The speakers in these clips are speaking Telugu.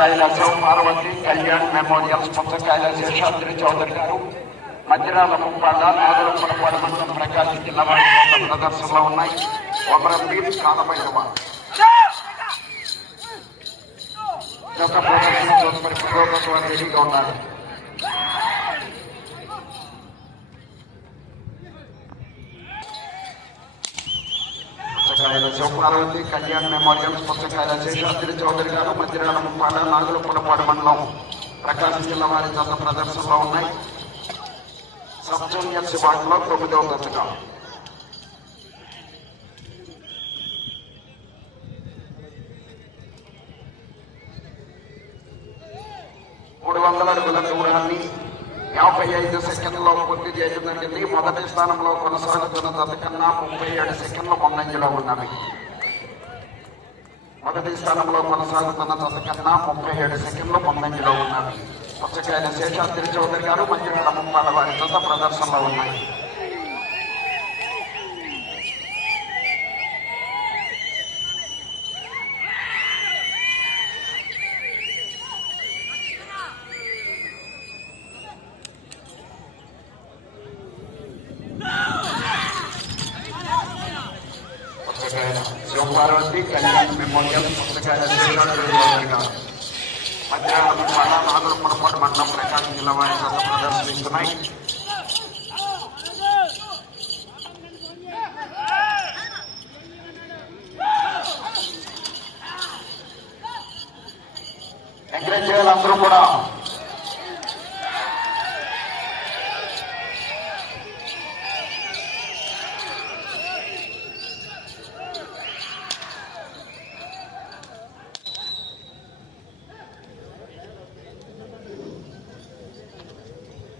పుచ్చకాయల శివ పార్వతి కళ్యాణ్ మెమోరియల్స్ పుచ్చకాయల శేషాద్రి చౌదరి గారు మధ్యరాల ముప్పాడ నాగల పొరపాడు మండలం ప్రకాశం జిల్లా వారి వద్ద ప్రదర్శనలో ఉన్నాయి ఒకరి కాలభైరవ ఈ యొక్క ప్రదర్శన చూసుకొని పురోగతి రెడీగా శివపార్వతి కళ్యాణ్ మెమోరియల్ పుస్తకాల శేషాద్రి చౌదరి గారు మధ్యరాల ముప్పాడ నాగుల మండలం ప్రకాశం జిల్లా వారి జత ప్రదర్శనలో ఉన్నాయి. సబ్ జూనియర్ సిబాట్లో తొమ్మిదవ దశగా మూడు వందల అడుగుల దూరాన్ని యాభై ఐదు సెకండ్లో పూర్తి చేయడం జరిగింది మొదటి స్థానంలో కొనసాగుతున్న జత కన్నా ముప్పై ఏడు సెకండ్ల ముందంజలో ఉన్నవి. మొదటి స్థానంలో కొనసాగుతున్న జత కన్నా ముప్పై ఏడు సెకండ్ల ముందంజలో ఉన్నవి. పుచ్చకాయల శేషాద్రి చౌదరి గారు మంజుల ముప్పాల వారి జత ప్రదర్శనలో ఉన్నాయి పుస్తకాల శివపార్వతి కళ్యాణ్ మెమోరియల్ పుస్తకాల శేషాద్రి చౌదరి గారు మధ్యాహ్నం చాలా నాలుగు పొరపాటు మండలం ప్రకాశం జిల్లా వారి జత ప్రదర్శిస్తున్నాయి ఎంకరేజ్ చేయాలి అందరూ కూడా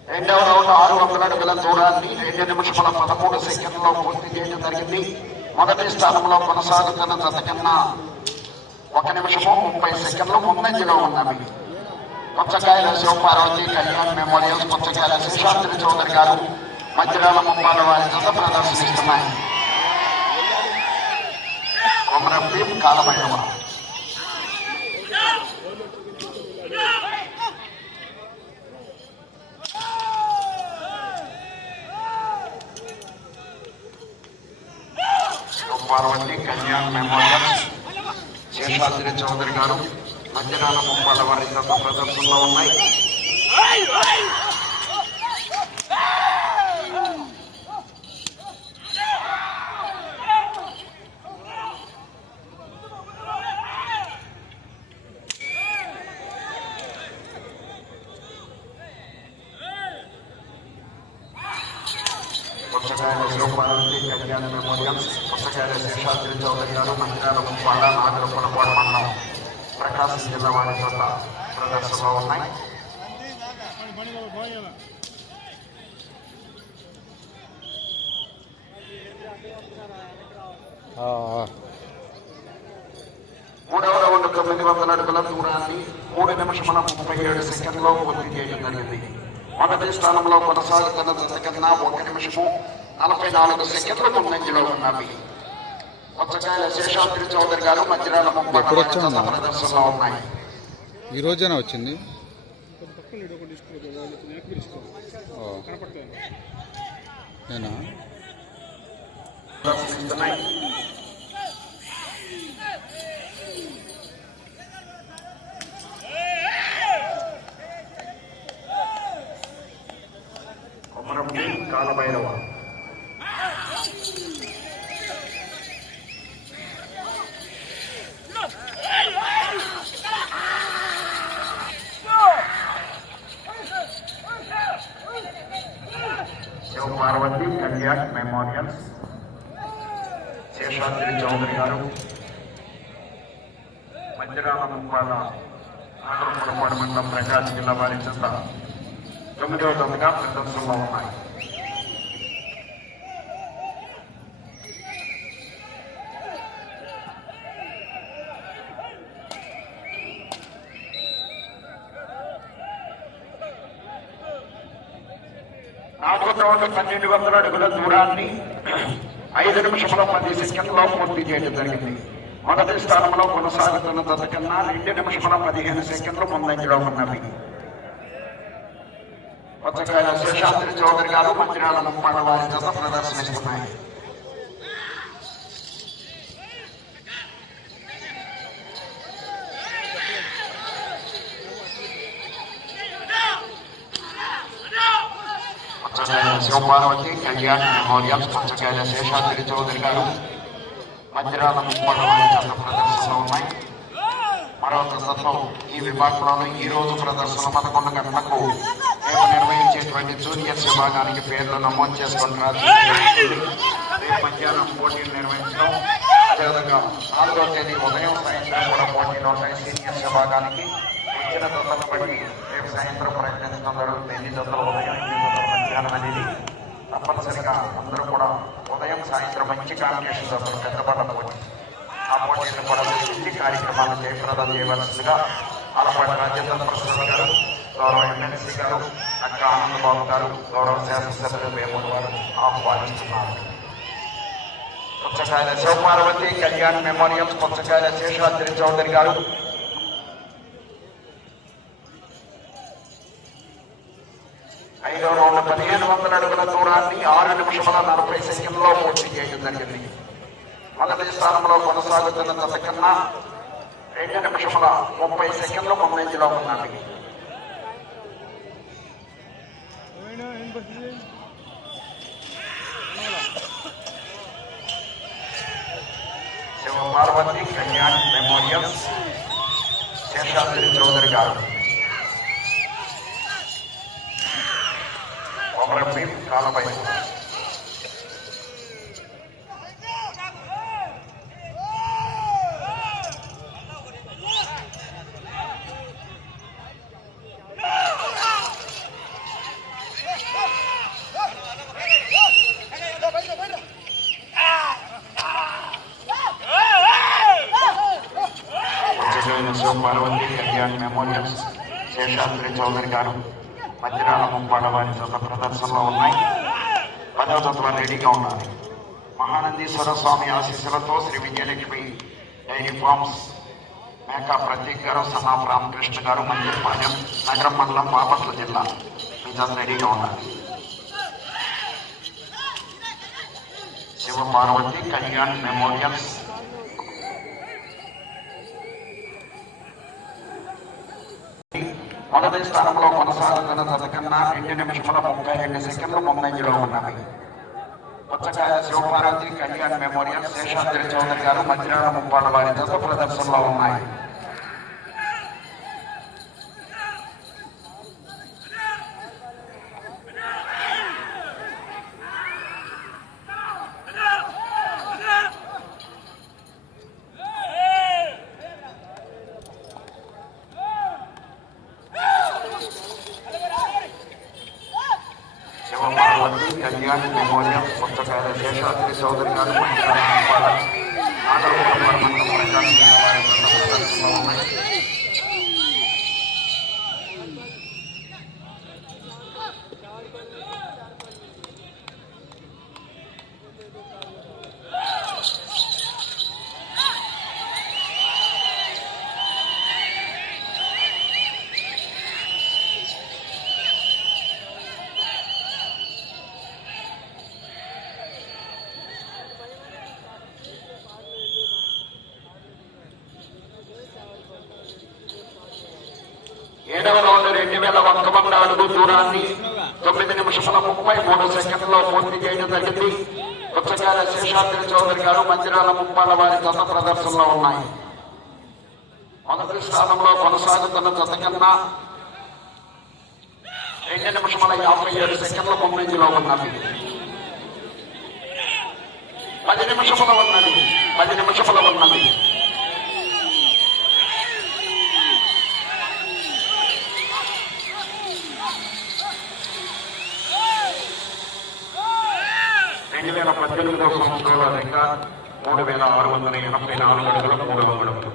రెండవ రౌండ్ ఆరు వందల అడుగుల దూరాన్ని రెండు నిమిషముల పదమూడు సెకండ్లో పూర్తి చేయడం జరిగింది మొదటి స్థానంలో కొనసాగుతున్న జత కన్నా ఒక నిమిషము ముప్పై సెకండ్లు ముందంజలో ఉన్నవి. పుచ్చకాయల శివపార్వతి కళ్యాణ్ మెమోరియల్ పుచ్చకాయల శిశాంతి చౌదరి గారు మధ్యరాల ముప్పాల వారి జత ప్రదర్శనిస్తున్నాయి కొమరపి కాలభైరవ. పార్వతి కళ్యాణ్ మెమోరియల్. శేషాద్రి చౌదరి గారు మధ్యరాల ముప్పాల వారి ప్రదర్శనలో ఉన్నాయి పుస్తకాల శివపార్వతి కళ్యాణ మెమోరియల్ పుస్తకాల శేషాద్రి చౌదరి గారు మందిరాల ముప్పాడ నాగర పొలపాడు మండలం ప్రకాశం జిల్లా వారి చోట ప్రదర్శనలో ఉన్నాయి మూడవ రౌండ్ తొమ్మిది వందల దూరాన్ని మూడు నిమిషముల ముప్పై ఏడు సెకండ్లో పూర్తి చేయడం జరిగింది. మొదటి స్థానంలో కొనసాగుతున్న కన్నా ఒక నిమిషము నలభై నాలుగు సెకండ్ల ముందంజలో ఉన్నవి. పుచ్చకాయల శేషాద్రి చౌదరి గారు మధ్యరాల ముప్పై? ప్రదర్శనలో ఉన్నాయి. ఈ రోజేనా వచ్చింది? నేనా ప్రదర్శిస్తున్నాయి కొమరంభి కాలభైరవ శివ పార్వతి కళ్యాణ్ మెమోరియల్స్ శేషాద్రి చౌదరి గారు. మందిరాల ముప్పాల నాగరపురపాడు మండలం ప్రకాశం జిల్లా వారి చెంత తొమ్మిదవ తొమ్మిదిగా ప్రదర్శనలో ఉన్నాయి నాలుగో పన్నెండు వందల అడుగుల దూరాన్ని ఐదు నిమిషముల పది సెకండ్లో పూర్తి చేయడం జరిగింది. మొదటి స్థానంలో కొనసాగుతున్న జత కన్నా రెండు నిమిషముల పదిహేను సెకండ్లు ముందంజలో ఉన్నవి. కొత్తగా శేషాద్రి చౌదరి గారు మందిరాల ముప్పాడ వారి జత ప్రదర్శనిస్తున్నాయి కొత్తకాయ శివపార్వతి కళ్యాణ్ మెమోరియల్ కొత్తకాయ శేషాద్రి చౌదరి గారు మందిరాల ముప్పాడ వారి ప్రదర్శనలో ఉన్నాయి మరో దశతో ఈ విభాగంలోనూ ఈ రోజు ప్రదర్శన పదకొండు గంటలకు రేపు నిర్వహించేటువంటి జూనియర్స్ విభాగానికి పేర్లు నమోదు చేసుకుంటున్నారు రేపు మధ్యాహ్నం పోటీలు నిర్వహించడం అదేవిధంగా నాలుగో తేదీ ఉదయం సాయంత్రం కూడా పోటీలు ఉంటాయి సీనియర్స్ విభాగానికి వచ్చిన దశలను బట్టి రేపు సాయంత్రం ప్రయత్నించడం జరుగుతుంది ఎన్ని దశలు ఉదయం ఎన్ని దశలు మధ్యాహ్నం అనేది తప్పనిసరిగా అందరూ కూడా ఉదయం సాయంత్రం మంచి కాంపిటీషన్ జరుగుతుంది పెద్దపడడం పోటీ ఆ పోటీలను కూడా వీక్షించి కార్యక్రమాలు జయప్రదం చేయవలసిందిగా ఆలపాటి రాజేంద్ర ప్రసాద్ గారు గౌరవ ఎమ్మెల్సీ గారు అక్క ఆనందబాబు గారు గౌరవ శాసనసభ్యులు వేమూరు వారు ఆహ్వానిస్తున్నారు. పుచ్చకాయల శివపార్వతి కళ్యాణ్ మెమోరియల్ పుచ్చకాయల శేషాద్రి చౌదరి గారు ఐదో ఉన్న పదిహేను వందల అడుగుల దూరాన్ని ఆరు నిమిషముల నలభై సెకండ్లో పూర్తి చేయడం జరిగింది మొదటి స్థానంలో కొనసాగుతున్న దశ కన్నా రెండు నిమిషముల ముప్పై సెకండ్లు ముందంజలో ఉన్నది శివ పార్వతి కళ్యాణ్ మెమోరియల్ శేషాద్రి చౌదరి గారు அப்புறம் மீன் காலமாயிடுச்சு ప్రదర్శనలో ఉన్నాయి పదవ రెడీగా ఉన్నారు. మహానందీశ్వర స్వామి ఆశీస్సులతో శ్రీ విజయలక్ష్మి డైరీ ఫార్మ్స్ మేకా ప్రతీక్ గారు సన్నాఫ్ రామకృష్ణ గారు మందిరపాలెం నగరం మండలం బాపట్ల జిల్లా మీ రెడీగా ఉన్నారు. శివ పార్వతి కళ్యాణ్ మెమోరియల్స్ మొదటి స్థానంలో కొనసాగుతున్న జత కన్నా రెండు నిమిషముల ముప్పై రెండు సెకండ్లు ముందంజలో ఉన్నవి పుచ్చకాయ శివపార్వతి కళ్యాణ్ మెమోరియల్ శేషాద్రి చౌదరి గారు మధ్యాహ్న ముప్పాళ్ళ వారి జత ప్రదర్శనలో ఉన్నాయి శివపార్వతి కళ్యాణ్ మెమోరియల్ పుస్తకాల శేషాద్రి చౌదరి గారు మధ్యాహ్న ముప్పాళ్ళ ఆంధ్రప్రదేశ్ మండలం ప్రకాశం జిల్లా వారి జత ప్రదర్శనలో ఉన్నాయి ఏడవ రౌండ్ రెండు వేల ఒక్క వంద అడుగు దూరాన్ని తొమ్మిది నిమిషముల ముప్పై మూడు సెకండ్లో పూర్తి చేయడం జరిగింది పుచ్చకాయల శేషాద్రి చౌదరి గారు మందిరాల ముప్పాల వారి జత ప్రదర్శనలో ఉన్నాయి మొదటి స్థానంలో కొనసాగుతున్న జత కన్నా రెండు నిమిషముల యాభై ఏడు సెకండ్ల ముందంజలో ఉన్నది పది నిమిషముల ఉన్నది పది నిమిషముల ఉన్నది రెండు వేల పద్దెనిమిదవ సంవత్సరంలో లెక్క మూడు వేల ఆరు వందల ఎనభై నాలుగు అడుగుల మూడవ అడుగులు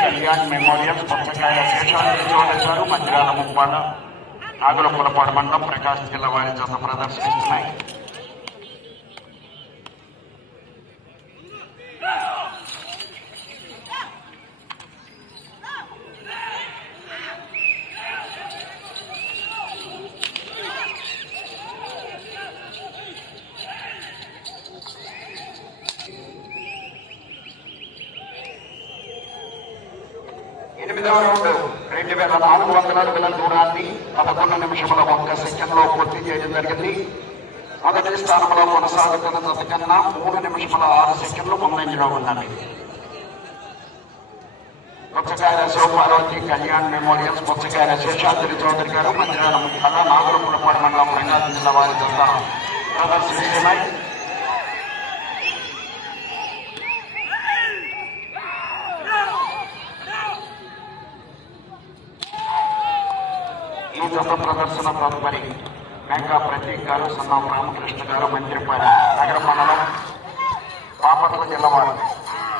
కళ్యాణ్ మెమోరియల్ పుస్తకాల శేషాలు చౌదరి మందిరాల ముప్పాల నాగులపులపాడు మండలం ప్రకాశం జిల్లా వారి చేత ప్రదర్శిస్తున్నాయి ఎనిమిదవ రౌండ్ రెండు వేల నాలుగు వందల అడుగుల దూరాన్ని పదకొండు నిమిషముల ఒక్క సెకండ్ పూర్తి చేయడం జరిగింది. మొదటి స్థానంలో కొనసాగుతున్న జత కన్నా మూడు నిమిషముల ఆరు సెకండ్లు ముందంజలో ఉన్నాయి పుచ్చకాయల శివపార్వతి కళ్యాణ్ మెమోరియల్స్ పుచ్చకాయల శేషాద్రి చౌదరి గారు మందిరాల ముఖ్యాల నాగులపురపాడు మండలం ప్రకాశం జిల్లా వారి జత ప్రదర్శిస్తున్నాయి ఈ జత ప్రదర్శన తదుపరి మేకా ప్రతీక్ గారు సన్నా రామకృష్ణ గారు మంత్రిపాడి నగర మండలం బాపట్ల జిల్లా వారు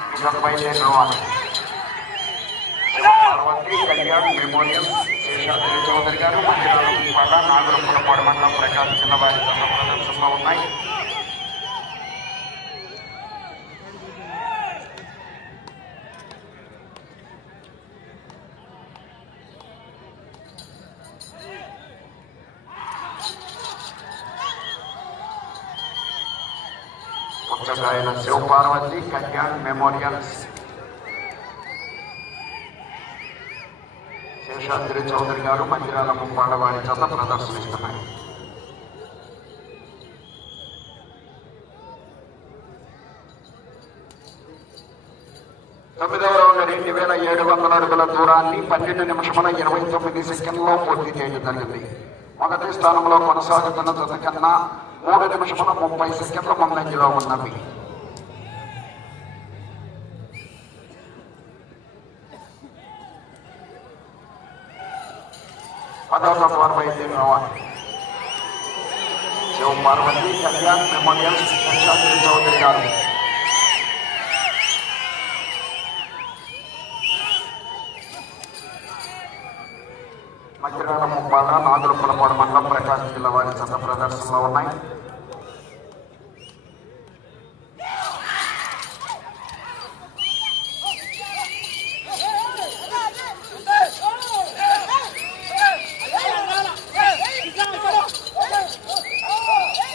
ఈ జత బయలుదేరి రావాలి పార్వతి కళ్యాణ్ మెమోరియల్ శేషాద్రి చౌదరి గారు మందిరాల పాట నాగరపురపాడు మండలం ప్రకాశం జిల్లా వారి జత ప్రదర్శనలో ఉన్నాయి. పార్వతి కళ్యాణ్ మెమోరియల్ శేషాద్రి చౌదరి గారు మందిరాల ముప్పాడ వారి చేత ప్రదర్శనిస్తున్నాయి తొమ్మిదవ రౌండ్ రెండు వేల ఏడు వందల అడుగుల దూరాన్ని పన్నెండు నిమిషముల ఇరవై తొమ్మిది సెకండ్లో పూర్తి చేయడం జరిగింది. మొదటి స్థానంలో కొనసాగుతున్న జత కన్నా మూడు నిమిషముల ముప్పై సెకండ్ల ముందంజలో ఉన్నవి. పదవ తత్వాలు బయలుదేరి రావాలి శివ పార్వతి కళ్యాణ్ మెమోరియల్ శేషాద్రి చౌదరి గారు మధ్యరాల ముప్పాల నాదులపులపాడు మండలం ప్రకాశం జిల్లా వారి చెత్త ప్రదర్శనలో ఉన్నాయి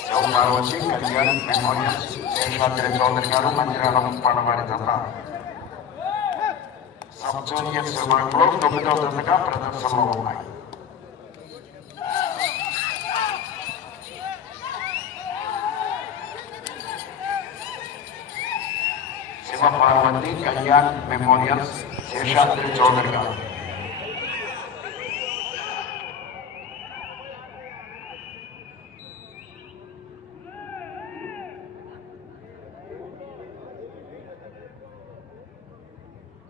శివ పార్వతి కళ్యాణ్ మెమోరియల్ శేషాద్రి చౌదరి గారు మందిరాల ముప్పాడ వారి చెత్త సబ్ జూనియర్ విభాగంలో తొమ్మిదవ దశగా ప్రదర్శనలో ఉన్నాయి శివ పార్వతి కళ్యాణ్ మెమోరియల్ శేషాద్రి చౌదరి గారు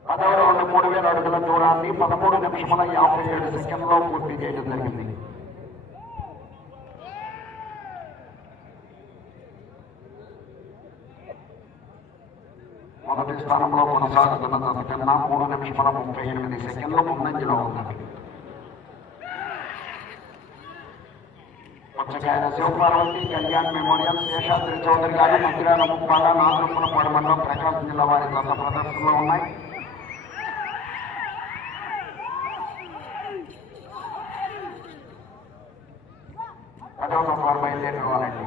పదవ రౌండ్ మూడు వేల అడుగుల దూరాన్ని పదమూడు నిమిషముల యాభై ఏడు సెకండ్లో పూర్తి చేయడం జరిగింది మొదటి స్థానంలో కొనసాగుతున్న తన కన్నా మూడు నిమిషాల ముప్పై ఎనిమిది సెకండ్ల ముందంజలో ఉన్నది. పుచ్చకాయల శివపార్వతి కళ్యాణ్ మెమోరియల్ శేషాద్రి చౌదరి గారు మందిరాల ముప్పాల నాగరపురపాడు మండలం ప్రకాశం జిల్లా వారి గత ప్రదర్శనలో ఉన్నాయి. పదవ నంబర్ బయలుదేరి రావాలండి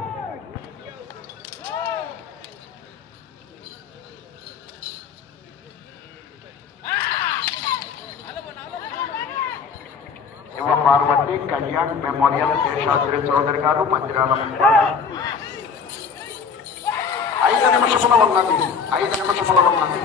శివ పార్వతి కళ్యాణ్ శేషాద్రి చౌదరి గారు మందిరాల ఐదు నిమిషముల ఉన్నది ఐదు నిమిషముల ఉన్నది.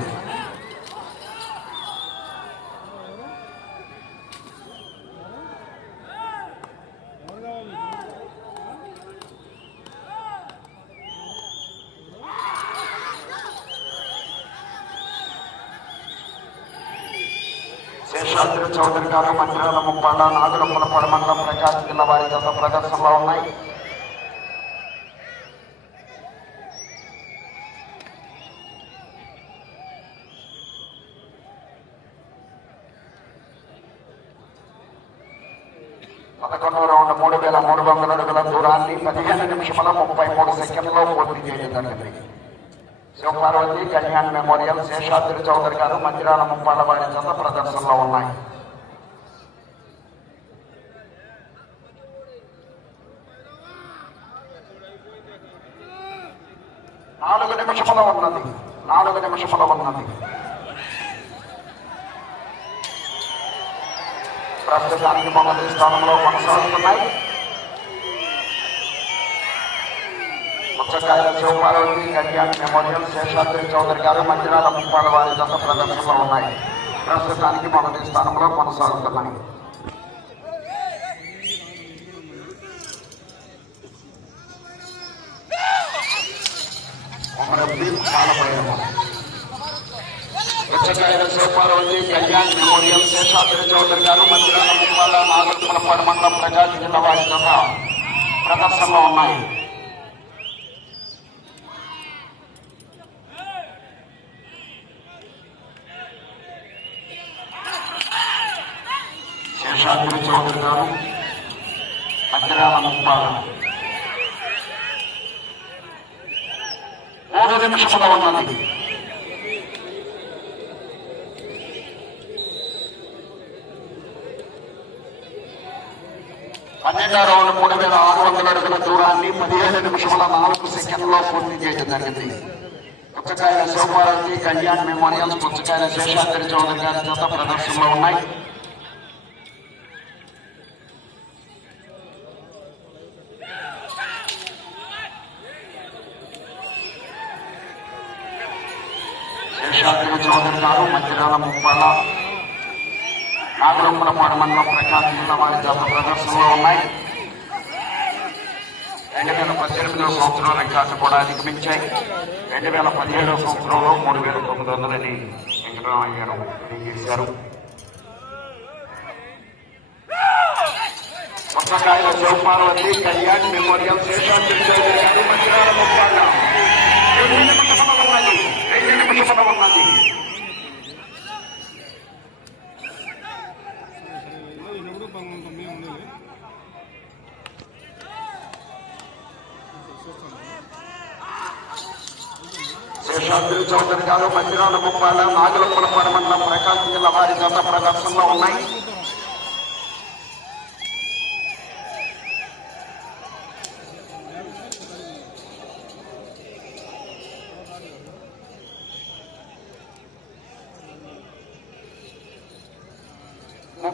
శేషాద్రి చౌదరి గారు మందిరాల ముప్పాల నాగుల మండలం అవకాశం వారి యొక్క ప్రదర్శనలో ఉన్నాయి పదకొండు రౌండ్ మూడు వేల మూడు వందల అడుగుల దూరాన్ని పదిహేను నిమిషముల ముప్పై మూడు సెకండ్లో పూర్తి చేయడం జరిగింది శివపార్వతి కళ్యాణ్ మెమోరియల్ శేషాద్రి చౌదరి గారు మందిరాల ముప్పాల వారి చెంత ప్రదర్శనలో ఉన్నాయి. నిమిషముల ఉన్నది నాలుగు నిమిషముల ఉన్నది ప్రస్తుతానికి మొదటి స్థానంలో కొనసాగుతున్నాయి. పుచ్చకాయల శివపార్వతి కళ్యాణ్ మెమోరియల్ శేషాద్రి చౌదరి గారు మంచిరాల ముప్పాల వారి జత ప్రదర్శనలో ఉన్నాయి. ప్రస్తుతానికి మొదటి స్థానంలో కొనసాగుతున్నాయి. అమరవీర్ బాలభైరవ పుచ్చకాయల శివపార్వతి కళ్యాణ్ మెమోరియల్ శేషాద్రి చౌదరి గారు మందిరాల ముప్పాల నాగరికలపాడు మండలం ప్రకాశం జిల్లా వారి యొక్క ప్రదర్శనలో ఉన్నాయి. శేషాద్రి చౌదరి గారు మందిరాల ముప్పాల మూడు నిమిషముల ఉన్నది పన్నెండో రౌండ్ మూడు వేల ఆరు వందల అడుగుల దూరాన్ని పదిహేను నిమిషముల నాలుగు సెకండ్లో పూర్తి చేయడం జరిగింది పుచ్చకాయల శివపార్వతి కళ్యాణ్ మెమోరియల్స్ పుచ్చకాయల శేషాద్రి చౌదరి గారి జత ప్రదర్శనలో ఉన్నాయి శేషాద్రి చౌదరి గారు మందిరాల ముప్పాల నాగరంపులపాడు మండలం ప్రకాశం జిల్లా వారి గత ప్రదర్శనలో ఉన్నాయి. రెండు వేల పద్దెనిమిదవ సంవత్సరం రికార్డు కూడా అధిగమించాయి. రెండు వేల పదిహేడవ సంవత్సరంలో మూడు వేల తొమ్మిది వందలని వెంకటరామయ్య గారు తెలియజేశారు పుస్తకాయల శివపార్వతి కళ్యాణ్ మెమోరియల్ శేషాద్రి గారు మందిరాల రెండు నిమిషముల ఉన్నది రెండు నిమిషముల ఉన్నది శేషాద్రి చౌదరి గారు మందిరాల ముప్పాల నాగులపులపాడు మండలం ప్రకాశం జిల్లా వారి జత ప్రదర్శనలో ఉన్నాయి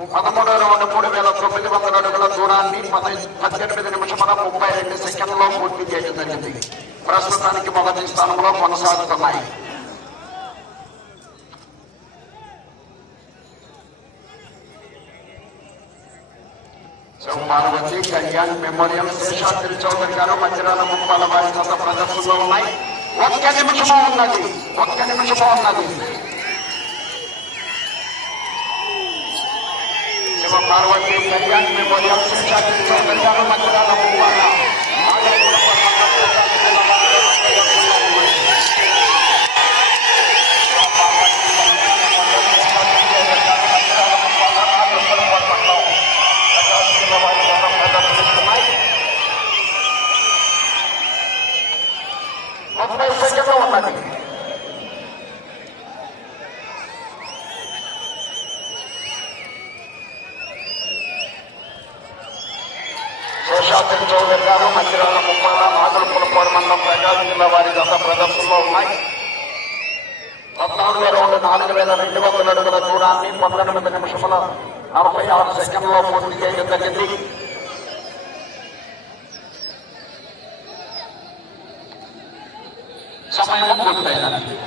పదమూడో రౌండ్ మూడు వేల తొమ్మిది వందల అడుగుల దూరాన్ని పద పద్దెనిమిది నిమిషముల ముప్పై రెండు సెకండ్లో పూర్తి చేయడం జరిగింది ప్రస్తుతానికి మొదటి స్థానంలో కొనసాగుతున్నాయి. పార్వతి కళ్యాణ్ మెమోరియల్ శేషాద్రి చౌదరి గారు మందిరాల ముప్పాల వారి జత ప్రదర్శనలో ఉన్నాయి. ఒక్క నిమిషమో ఉన్నది. ఒక్క నిమిషమో ఉన్నది. శివ పార్వతి కళ్యాణ్ మెమోరియల్ శేషాద్రి చౌదరి గారు మందిరాల ముప్పాల ముప్పై సెకండ్లు ఉన్నది శేషాద్రి చౌదరి గారు మందిరాల ముప్పాల నాగులపులపాడు మండలం ప్రకాశం జిల్లా వారి జత ప్రదర్శనలో ఉన్నాయి పద్నాలుగు రౌండ్ నాలుగు వేల రెండు వందల అడుగుల దూరాన్ని పంతొమ్మిది నిమిషముల నలభై ఆరు సెకండ్లో పూర్తి చేయడం జరిగింది è molto bella.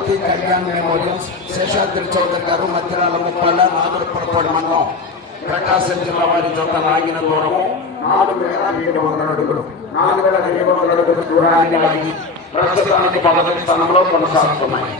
Shivaparvathi Kalyan memorials Seshadri Chowdary garu Madhyarala Muppalla నాగరపురపాడు మండలం ప్రకాశం జిల్లా వారి జత లాగిన దూరము నాలుగు వేల ఏడు వందల అడుగులు. నాలుగు వేల ఏడు వందల అడుగులు దూరాన్ని లాగి ప్రస్తుతానికి మొదటి స్థానంలో కొనసాగుతున్నాయి.